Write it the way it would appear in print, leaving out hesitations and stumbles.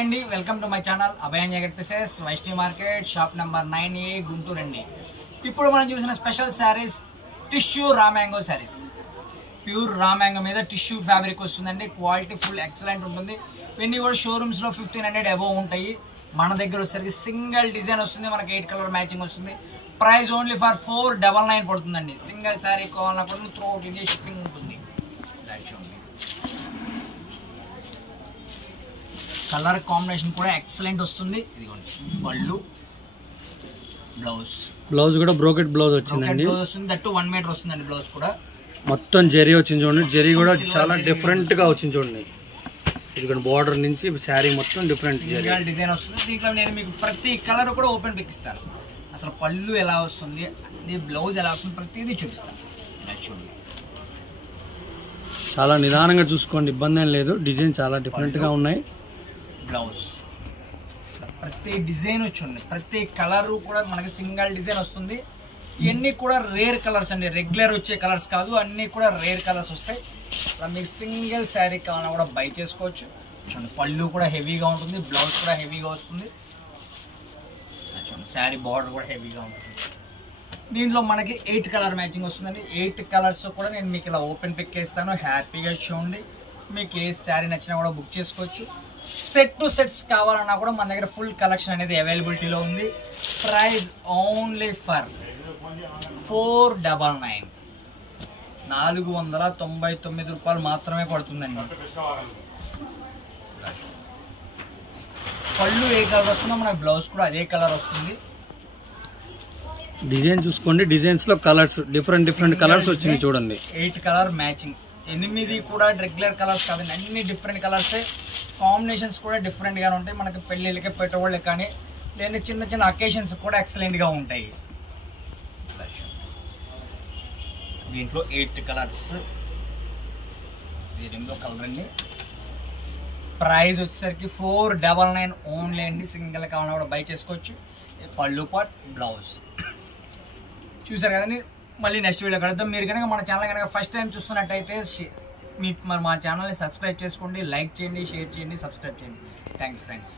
అండి welcome to my channel అభయన్ జగట్ pieces Vaishnavi market shop number 9A Guntur అండి. ఇప్పుడు మనం చూసిన special saris tissue raw mango saris. Pure raw mango మీద టిష్యూ ఫ్యాబ్రిక్ వస్తుందండి. క్వాలిటీ ఫుల్ ఎక్సలెంట్ ఉంటుంది. ఇవన్నీ కూడా షోరూమ్స్లో 1500 అబోవ్ ఉంటాయి. మన దగ్గర వచ్చేసరికి సింగిల్ డిజైన్ వస్తుంది. మనకి 8 కలర్ మ్యాచింగ్ వస్తుంది. ప్రైస్ ఓన్లీ ఫర్ 499 పడుతుందండి. సింగిల్ శారీ కావాలన్నా కూడా త్రూ అవుట్ ఇండియా షిప్పింగ్ ఉంటుంది. కలర్ కాంబినేషన్ కూడా ఎక్సలెంట్ వస్తుంది. ఇదిగోండి పళ్ళు, బ్లౌజ్ కూడా బ్రోకెట్ బ్లౌజ్ వచ్చిందండి. బ్లౌజ్ వస్తుంది, దట్టు 1 మీటర్ వస్తుందండి. బ్లౌజ్ కూడా మొత్తం జరీ వచ్చింది చూడండి. జరీ కూడా చాలా డిఫరెంట్ గా వచ్చింది చూడండి. ఇదిగోండి బార్డర్ నుంచి శారీ మొత్తం డిఫరెంట్ డిజైన్ వస్తుంది. దీంట్లో నేను మీకు ప్రతి కలర్ కూడా ఓపెన్ పిక్ ఇస్తాను. అసలు పళ్ళు ఎలా వస్తుంది, బ్లౌజ్ ఎలా వస్తుంది, ప్రతిదీ చూపిస్తాను. చూడండి చాలా నిదానంగా చూసుకోండి, ఇబ్బంది ఏం లేదు. డిజైన్ చాలా డిఫరెంట్ గా ఉన్నాయి. బ్లౌజ్ ప్రతి డిజైన్ వచ్చింది. ప్రతి కలర్ కూడా మనకి సింగిల్ డిజైన్ వస్తుంది. ఇవన్నీ కూడా రేర్ కలర్స్ అండి, రెగ్యులర్ వచ్చే కలర్స్ కాదు, అన్నీ కూడా రేర్ కలర్స్ వస్తాయి. మీకు సింగిల్ శారీ కావాలన్నా కూడా బై చేసుకోవచ్చు. చూడండి పళ్ళు కూడా హెవీగా ఉంటుంది, బ్లౌజ్ కూడా హెవీగా వస్తుంది. చూడండి శారీ బార్డర్ కూడా హెవీగా ఉంటుంది. దీంట్లో మనకి 8 కలర్ మ్యాచింగ్ వస్తుందండి. 8 కలర్స్ కూడా నేను మీకు ఇలా ఓపెన్ పిక్ ఇస్తాను. హ్యాపీగా చూడండి. మీకు ఏ శారీ నచ్చినా కూడా బుక్ చేసుకోవచ్చు. సెట్ టు సెట్స్ కావాలన్నా కూడా మన దగ్గర ఫుల్ కలెక్షన్ అనేది అవైలబిలిటీలో ఉంది. ప్రైస్ ఓన్లీ ఫర్ 499, 499 రూపాయలు మాత్రమే పడుతుందండి. పళ్ళు ఏ కలర్ వస్తుందో మనకి బ్లౌజ్ కూడా అదే కలర్ వస్తుంది. డిజైన్ చూసుకోండి. డిజైన్స్ లో కలర్స్ డిఫరెంట్ కలర్స్ వచ్చింది చూడండి. 8 కలర్ మ్యాచింగ్. 8 కూడా రెగ్యులర్ కలర్స్ కాదండి, అన్ని డిఫరెంట్ కలర్సే. కాంబినేషన్స్ కూడా డిఫరెంట్గానే ఉంటాయి. మనకి పెళ్ళిళ్ళకి పెట్టుబడులకి కానీ లేని చిన్న చిన్న అకేషన్స్ కూడా ఎక్సలెంట్గా ఉంటాయి. దీంట్లో 8 కలర్స్, ఇది 2వ కలర్ అండి. ప్రైస్ వచ్చేసరికి 499 ఓన్లీ అండి. సింగిల్ కావాలన్నా కూడా బై చేసుకోవచ్చు. పళ్ళు పాట్, బ్లౌజ్ చూసారు కదండి. మళ్ళీ నెక్స్ట్ వీడియో కలుద్దాం. మీరు కనుక మన ఛానల్ కనుక ఫస్ట్ టైం చూస్తున్నట్టయితే మరి మా ఛానల్ని సబ్స్క్రైబ్ చేసుకోండి, లైక్ చేయండి, షేర్ చేయండి, సబ్స్క్రైబ్ చేయండి. Thanks friends.